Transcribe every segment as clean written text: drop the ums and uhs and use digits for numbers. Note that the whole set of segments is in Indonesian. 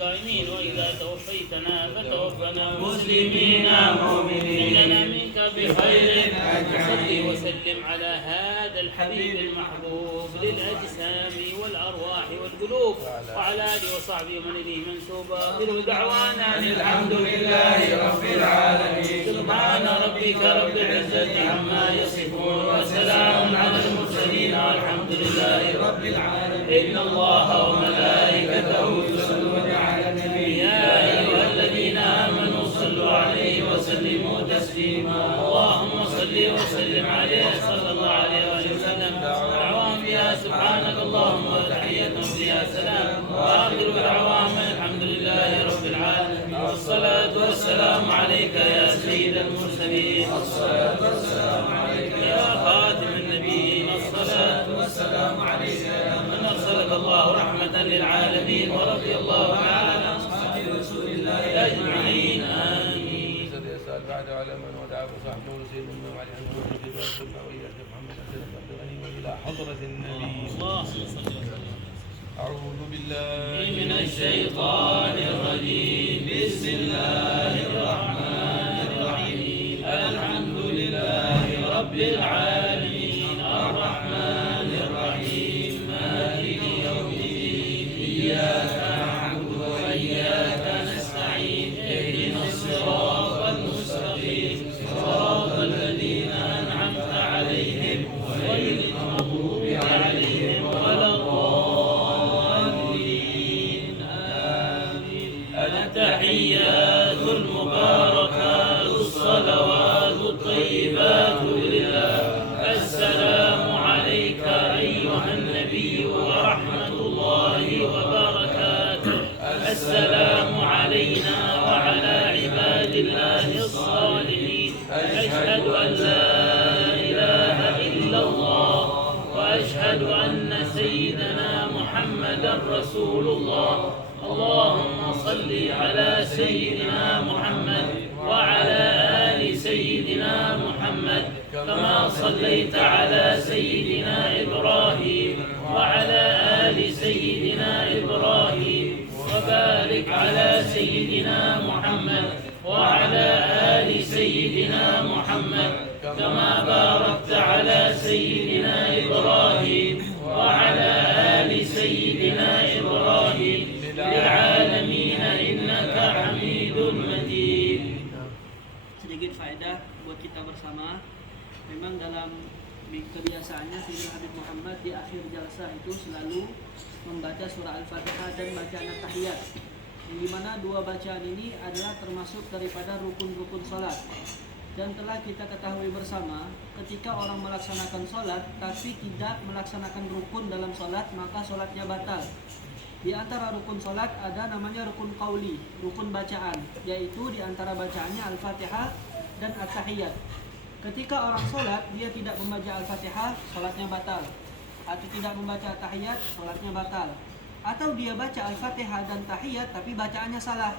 قائمين وإذا توفيتنا فتوفنا مسلمين مؤمنين إننا منك بخير صل وسلم على هذا الحبيب المحبوب للأجسام والأرواح والقلوب وعلى آله وصحبه ومن إليه منسوب آخر دعوانا الحمد لله رب العالمين سبحان ربك رب العزة عما يصفون وسلام على المرسلين والحمد لله رب العالمين إن الله وملائكته يصلون على النبي يا أيها الذين آمنوا صلوا عليه وسلموا تسليما اللهم صل وسلم عليه صلى الله عليه وسلم دعواهم فيها سبحانك اللهم وتحيتهم فيها سلام وآخر دعواهم الحمد لله رب العالمين والصلاة والسلام عليك يا سيد المرسلين الصلاة والسلام عليك يا خاتم النبيين الصلاة والسلام عليك يا من أرسلك الله رحمة للعالمين ورضي الله تعالى عن أصحاب رسول الله أجمعين آمين. يسأل بعد على من ودعا وصحبه سيدنا وعلى أنه وجد وسلم وإياك محمد سلم الغني وإلى حضرة النبي اللهم صل وسلم أعوذ بالله من الشيطان الرجيم بسم الله الرحمن الرحيم الحمد لله رب العالمين الرحمن الرحيم مالك يوم الدين إياك نعبد وإياك نستعين اهدنا الصراط المستقيم صراط الذين أنعمت عليهم غير المغضوب عليهم ولا التحيات المباركات الصلوات الطيبات لله السلام عليك أيها النبي ورحمة الله وبركاته السلام علينا وعلى عباد الله الصالحين أشهد أن لا إله إلا الله وأشهد أن سيدنا محمدا رسول الله اللهم صل على سيدنا محمد وعلى آل سيدنا محمد كما صليت على سيدنا إبراهيم وعلى آل سيدنا إبراهيم وبارك على سيدنا محمد وعلى آل سيدنا محمد كما باركت على سيدنا إبراهيم وعلى آل سيدنا إبراهيم للعالمين إنك حميد مجيد. Sedikit faedah buat kita bersama. Memang dalam kebiasaannya Sayyidina Habib Muhammad di akhir jalsah itu selalu membaca surah Al-Fatihah dan bacaan At-Tahiyat, di mana dua bacaan ini adalah termasuk daripada rukun-rukun salat. Dan telah kita ketahui bersama, ketika orang melaksanakan salat tapi tidak melaksanakan rukun dalam salat, maka salatnya batal. Di antara rukun salat ada namanya rukun qauli, rukun bacaan, yaitu di antara bacaannya Al-Fatihah dan At-Tahiyat. Ketika orang salat dia tidak membaca Al-Fatihah, salatnya batal. Atau tidak membaca At-Tahiyat, salatnya batal. Atau dia baca Al-Fatihah dan Tahiyat tapi bacaannya salah,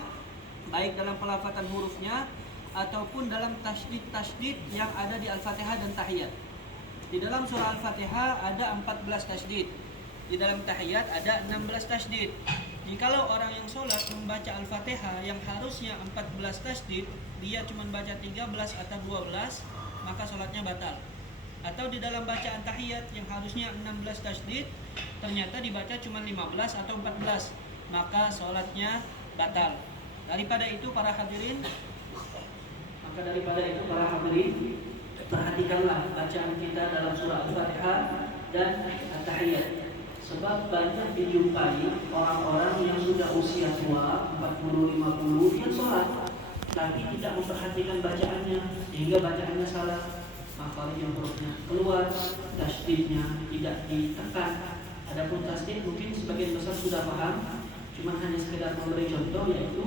baik dalam pelafatan hurufnya ataupun dalam tasydid yang ada di Al-Fatihah dan Tahiyat. Di dalam surah Al-Fatihah ada 14 tasydid. Di dalam tahiyat ada 16 tasydid. Jikalau orang yang sholat membaca Al-Fatihah yang harusnya 14 tasydid, dia cuma baca 13 atau 12, maka sholatnya batal. Atau di dalam bacaan tahiyat yang harusnya 16 tasydid, ternyata dibaca cuma 15 atau 14, maka sholatnya batal. Daripada itu para hadirin, perhatikanlah bacaan kita dalam surah Al-Fatihah dan At-Tahiyat. Sebab banyak dijumpai orang-orang yang sudah usia tua 40-50 dia sholat tapi tidak memperhatikan bacaannya sehingga bacaannya salah, makhraj hurufnya keluar, tasydidnya tidak ditekan. Adapun tasydid mungkin sebagian besar sudah paham, cuma hanya sekedar memberi contoh, yaitu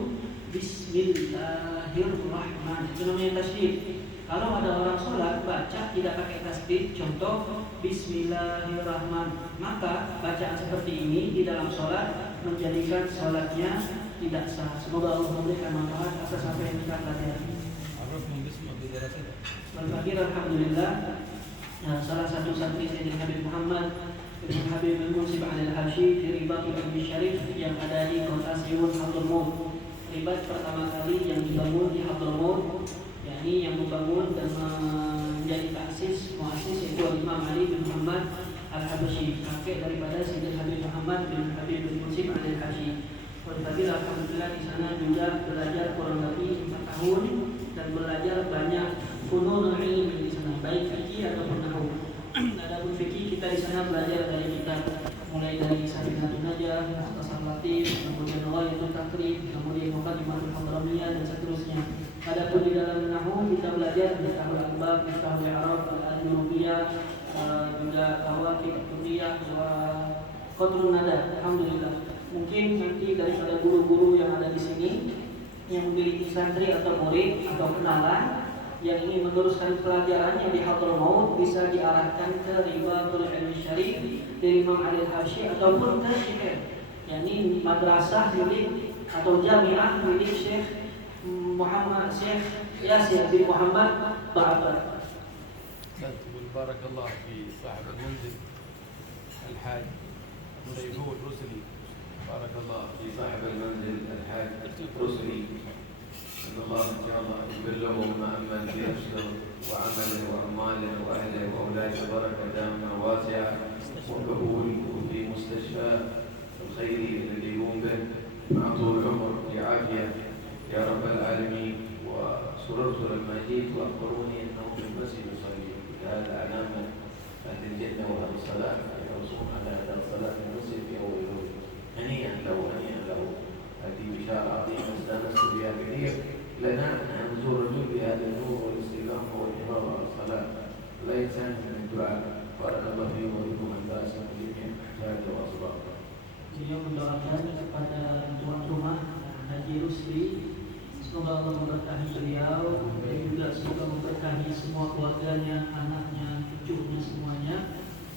Bismillahirrahmanirrahim, itu namanya tasydid. Kalau ada orang sholat baca tidak pakai tasydid, contoh Bismillahirrahmanirrahim, maka bacaan seperti ini di dalam sholat menjadikan sholatnya tidak sah. Semoga Allah memberikan manfaat atas apa yang kita pelajari. Alhamdulillah, salah satu santri Sayyidina Habib Muhammad Ibn Habib al-Munsib al-Habsyi di Ribatul Ilmi Syarif yang ada di kota Siwon Hadramaut. Ribat pertama kali yang dibangun di Hadramaut, yakni yang membangun dan menjadi muassis yaitu Imam Ali bin Muhammad al-Habsyi, kakek daripada Sayyidina Habib Muhammad bin Habib al-Munsib al-Habsyi. Tetapi alhamdulillah di sana juga belajar kurang lebih 4 tahun dan belajar banyak funun ilmi di sana, baik fikih ataupun nahwu. Adapun fikih kita di sana belajar dari kitab mulai dari Safinatun Najah, Mukhtasar Latif, kemudian Ghayatul Takrib, kemudian Muqaddimatul Hadramiyah dan seterusnya. Adapun di dalam nahwu kita belajar Miftahul Albab, Miftahul I'rab, Al-Jurubiyah, juga Qawaid Al-Kulliyah wa Qatrun Nada. Alhamdulillah. Mungkin nanti daripada guru-guru yang ada di sini yang memiliki santri atau murid atau kenalan yang ingin meneruskan pelajarannya di Hadramaut bisa diarahkan ke Ribatul Ilmi Syarif dari Imam Ali al-Habsyi ataupun ke Syekh, yakni madrasah milik atau jamiah milik Syekh Muhammad Syekh Yasir bin Muhammad Ba'abar. بارك الله في صاحب المنزل الحاج سيفو الرسلي. بارك الله في صاحب المنزل الحاج الرسلي. ان الله ان شاء الله يغفر له ما امن في نفسه وعمله واعماله واهله واولاده بركه دامه واسعه وقبول وفي مستشفى الخير الذي يقوم به مع طول عمر في عافيه يا رب العالمين. وسررت لما جيت واخبروني انه في المسجد يصلي. هذا علامه اهل الجنه واهل الصلاه يحرصون على اداء الصلاه في المسجد في اول يوم. هنيئا له هنيئا له. هذه بشاره عظيمه استانست بها كثير لنا ان نزور رجل بهذا النور والاستقامه والإنارة على الصلاه. لا ينسان من الدعاء. بارك الله فيكم وبكم الباسم جميعا احتاج واصبر. Beliau mendoakan kepada tuan rumah Haji Rusli, semoga Allah memberkahi beliau dan juga semoga memberkahi semua keluarganya, anaknya, cucunya semuanya.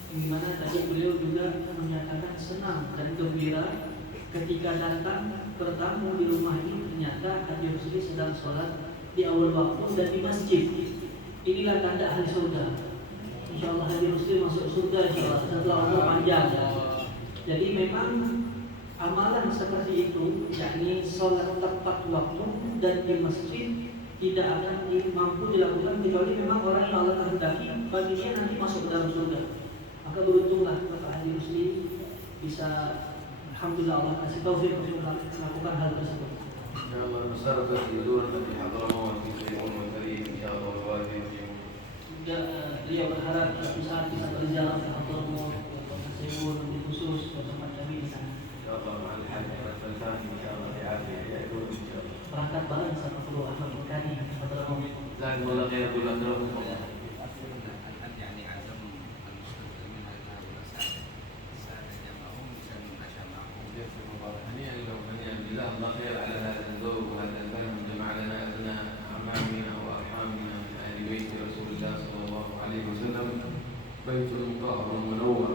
Di mana tadi beliau juga menyatakan senang dan gembira ketika datang bertamu di rumah ini, ternyata Haji Rusli sedang sholat di awal waktu dan di masjid. Inilah tanda ahli surga. Insyaallah Haji Rusli masuk surga insyaallah setelah umur panjang. Jadi memang amalan seperti itu, yakni sholat tepat waktu dan di masjid, tidak akan mampu dilakukan kecuali memang orang yang Allah kehendaki baginya nanti masuk ke dalam surga. Maka beruntunglah Bapak Haji Rusli bisa, alhamdulillah Allah kasih taufik untuk melakukan hal tersebut. Insyaallah masyarakat yuzuruna fi Hadramaut fi Sayyidul Karim insyaallah wajib. Juga beliau berharap suatu saat bisa berjalan ke Hadramaut, ke Sayyidul di khusus bersama kami di sana. Insyaallah ma'al hajj al-Sultan insyaallah di'afiyah ya'kun insyaallah. Berangkat bareng sama Guru Ahmad Mekani di Hadramaut. Jazakumullah khair bulan Ramadan. الله خير على هذا الذوق وهذا الفهم جمع لنا ابناء اعمامنا وارحامنا من اهل بيت رسول الله صلى الله عليه وسلم. بيت مطهر منور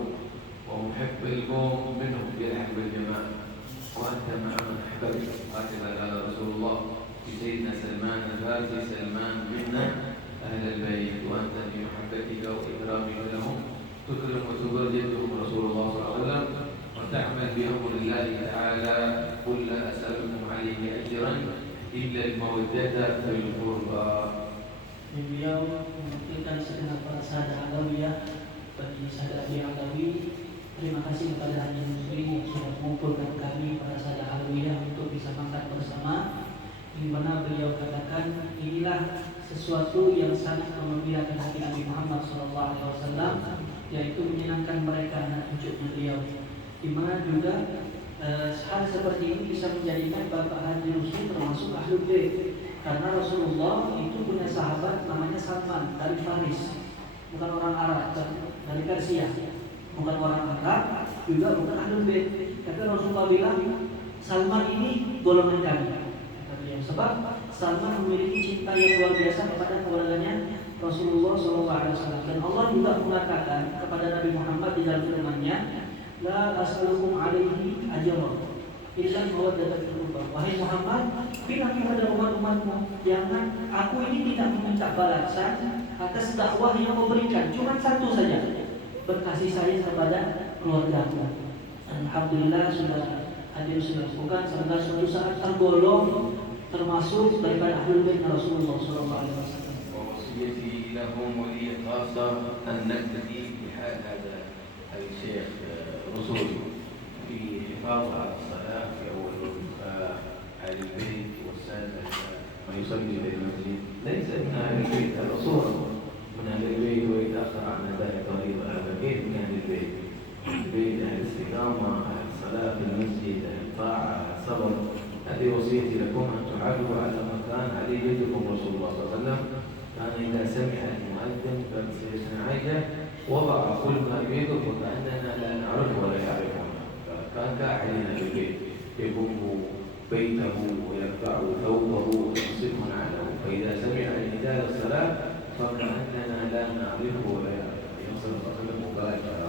ومحب القوم منهم يلحق بالجماعه. وانت مع من احببت هكذا قال رسول الله في سيدنا سلمان الفارسي سلمان منا اهل البيت. وانت في محبتك واكرامك لهم تكرم وتبرجهم رسول الله صلى الله عليه وسلم وتعمل بامر الله تعالى. قل لا أسألكم عليه أجرا إلا المودة في القربى. Beliau mewakilkan segenap para sahadat alawiyah. Bagi sahadat alawi, terima kasih kepada Haji Rusli yang sudah mengumpulkan kami para sahadat alawiyah untuk bisa makan bersama. Di mana beliau katakan inilah sesuatu yang sangat menggembirakan hati Nabi Muhammad SAW, yaitu menyenangkan mereka anak cucunya beliau. Di mana juga hal seperti ini bisa menjadikan Bapak Haji Rusli termasuk Ahlul Bait, karena Rasulullah itu punya sahabat namanya Salman dari Faris, bukan orang Arab, dari Persia, bukan orang Arab, juga bukan Ahlul Bait. Tapi Rasulullah bilang Salman ini golongan kami, kata beliau, sebab Salman memiliki cinta yang luar biasa kepada keluarganya Rasulullah SAW. Dan Allah juga mengatakan kepada Nabi Muhammad di dalam firman-Nya, La as'alukum alaihi ajran illa mawaddatan fil qurba. Wahai Muhammad, bilang kepada umat-umatmu, jangan, aku ini tidak meminta balasan atas dakwah yang kau berikan, cuma satu saja, berkasih sayang kepada keluarga. Alhamdulillah sudah hadir sudah bukan semoga suatu saat tergolong termasuk daripada ahlul bait Rasulullah sallallahu alaihi wasallam. ووصيتي لهم ولي خاصة أن نقتدي بحال هذا الشيخ رسولي في الحفاظ على الصلاة في أول وقت أهل البيت والسادة ما يصلي في المسجد ليس من أهل البيت الرسول من أهل البيت ويتأخر عن أداء فريضة هذا كيف من أهل البيت؟ البيت أهل الاستقامة أهل الصلاة في المسجد أهل الطاعة أهل الصبر. هذه وصيتي لكم أن تعادوا على ما كان عليه جدكم رسول الله صلى الله عليه وسلم. كان إذا سمع المؤذن قد سيدنا عائشة وضع كل ما بيده وكأننا لا نعرفه ولا يعرفنا. كان كاحلنا بالبيت يقوم بيته ويرفع ثوبه ويمسكه نعله، فإذا سمع نداء الصلاة فكأننا لا نعرفه ولا يعرفه. يصل صلى الله عليه وسلم مباشرة.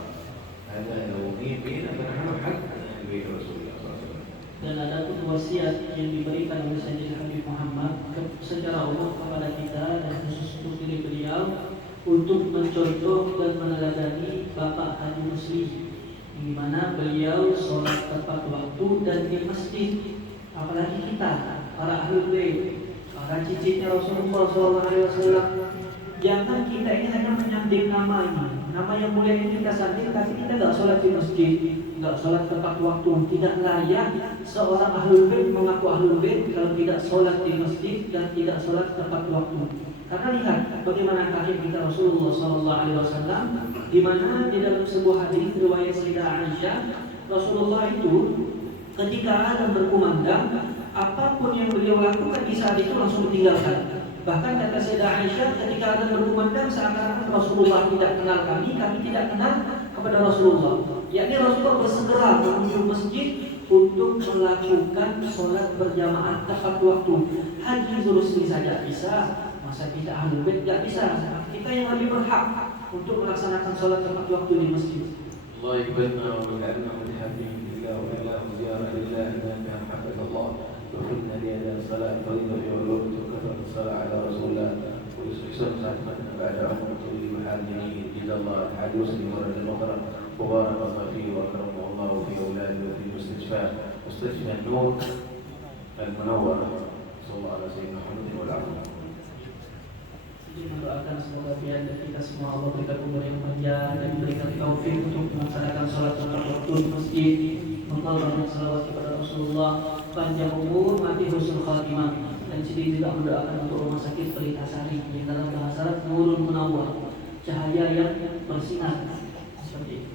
هذا لو فينا فنحن حق من بيت رسول الله صلى الله عليه وسلم. Dan ada pun wasiat yang diberikan oleh Sayyidina Habib Muhammad secara umum kepada kita dan khusus untuk diri beliau untuk mencontoh dan meneladani Bapak Haji Muslim, di mana beliau sholat tepat waktu dan di masjid. Apalagi kita para ahlul bait, para cicitnya Rasulullah SAW. Jangan kita ini hanya menyanding namanya, nama yang mulia ini kita sanding, tapi kita nggak sholat di masjid, nggak sholat tepat waktu. Tidak layak seorang ahlul bait mengaku ahlul bait kalau tidak sholat di masjid dan tidak sholat tepat waktu. Karena lihat bagaimana kakek kita Rasulullah SAW, di mana di dalam sebuah hadis riwayat Sayyidah Aisyah, Rasulullah itu ketika azan berkumandang, apapun yang beliau lakukan di saat itu langsung ditinggalkan. Bahkan kata Sayyidah Aisyah, ketika azan berkumandang seakan-akan Rasulullah tidak kenal kami tidak kenal kepada Rasulullah. Yakni Rasulullah bersegera menuju masjid untuk melakukan sholat berjamaah tepat waktu. Haji Rusli saja bisa, masa kita ahlul bait tidak bisa? Kita yang lebih berhak untuk melaksanakan sholat tepat waktu di masjid. الله يقبلنا ويجعلنا متحابين لله ولله وزيارة لله إنك حفظ الله وفقنا لأداء الصلاة الفريضة في الوقت وكثرة الصلاة على رسول الله ويحسن خاتمتنا بعد عمر طويل وحامدين جزا الله الحاج مسلم ورد المغرب وبارك الله فيه وأكرمه الله في أولاده وفي مستشفى النور المنور صلى الله على سيدنا محمد والعفو. Mendoakan semoga biar kita semua Allah berikan umur yang panjang dan berikan taufik untuk melaksanakan sholat tepat waktu di masjid, membawakan salawat kepada Rasulullah, panjang umur, mati husnul khatimah, dan sendiri juga mendoakan untuk rumah sakit Pelita Sari yang dalam bahasa Arab Nurul Munawwar, cahaya yang bersinar seperti itu.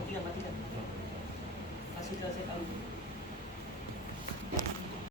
Matikan. Kasih saya tahu.